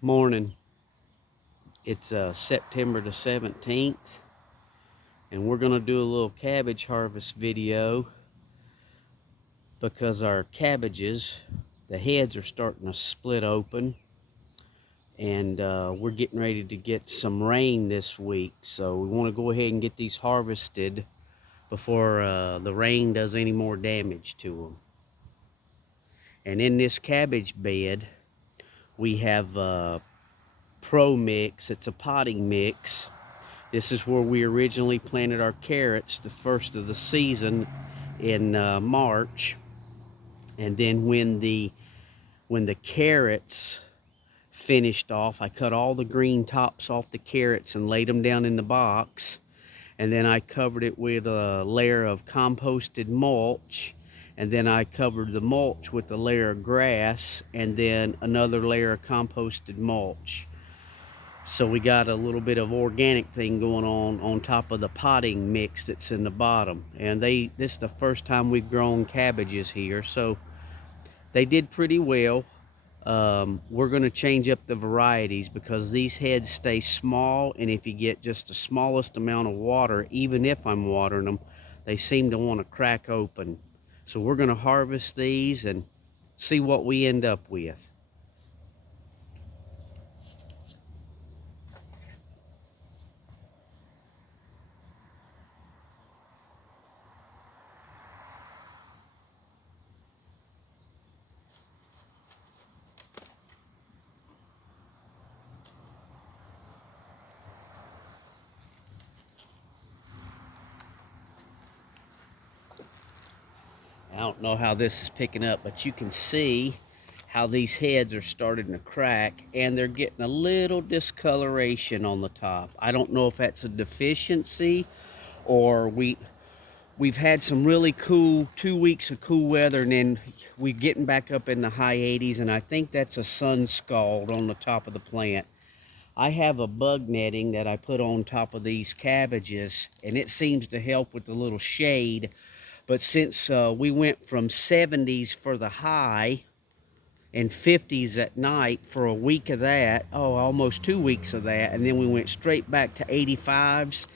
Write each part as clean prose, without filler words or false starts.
Morning. It's September the 17th, and we're going to do a little cabbage harvest video because our cabbages, the heads are starting to split open, and we're getting ready to get some rain this week. So we want to go ahead and get these harvested before the rain does any more damage to them. And in this cabbage bed, we have Pro Mix. It's a potting mix. This is where we originally planted our carrots the first of the season in March. And then when the carrots finished off, I cut all the green tops off the carrots and laid them down in the box. And then I covered it with a layer of composted mulch. And then I covered the mulch with a layer of grass and then another layer of composted mulch. So we got a little bit of organic thing going on top of the potting mix that's in the bottom. And this is the first time we've grown cabbages here, so they did pretty well. We're going to change up the varieties because these heads stay small, and if you get just the smallest amount of water, even if I'm watering them, they seem to want to crack open. So we're going to harvest these and see what we end up with. I don't know how this is picking up, but you can see how these heads are starting to crack and they're getting a little discoloration on the top. I don't know if that's a deficiency or we've had some really cool 2 weeks of cool weather, and then we're getting back up in the high 80s, and I think that's a sun scald on the top of the plant. I have a bug netting that I put on top of these cabbages, and it seems to help with the little shade. But since we went from 70s for the high and 50s at night for a week of that, almost 2 weeks of that, and then we went straight back to 85s.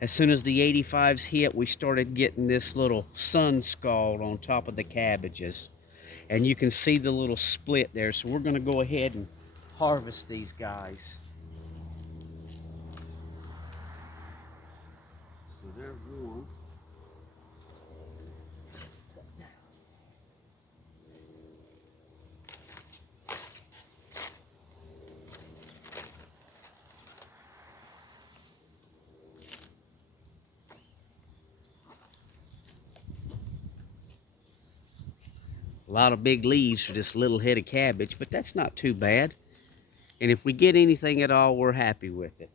As soon as the 85s hit, we started getting this little sun scald on top of the cabbages. And you can see the little split there. So we're going to go ahead and harvest these guys. So there's one. A lot of big leaves for this little head of cabbage, but that's not too bad. And if we get anything at all, we're happy with it.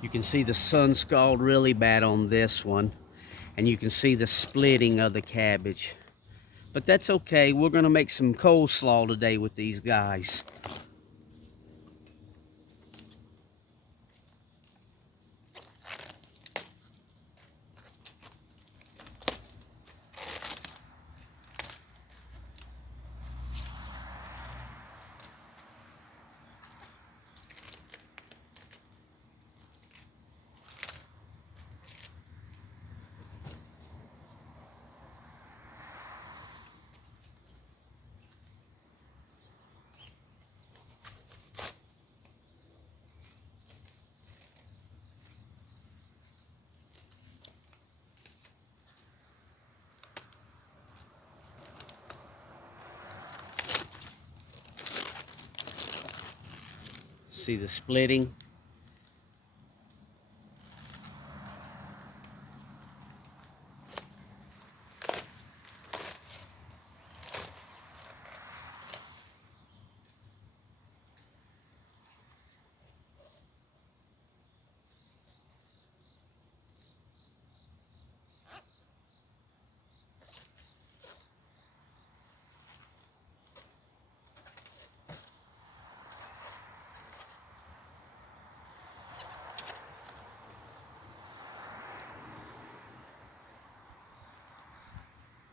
You can see the sun scald really bad on this one, and you can see the splitting of the cabbage. But that's okay. We're going to make some coleslaw today with these guys. See the splitting?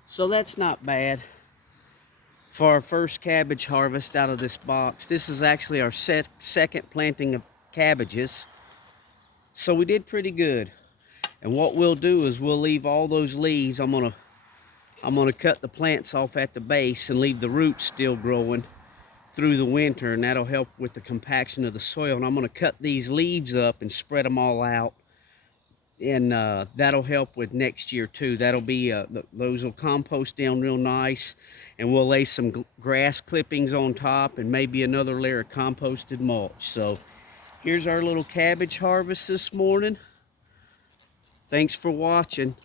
So that's not bad for our first cabbage harvest out of this box. This is actually our second planting of cabbages. So we did pretty good. And what we'll do is we'll leave all those leaves. I'm gonna cut the plants off at the base and leave the roots still growing through the winter, and that'll help with the compaction of the soil. And I'm gonna cut these leaves up and spread them all out, and that'll help with next year too. That'll be those will compost down real nice, and we'll lay some grass clippings on top and maybe another layer of composted mulch. So here's our little cabbage harvest this morning. Thanks for watching.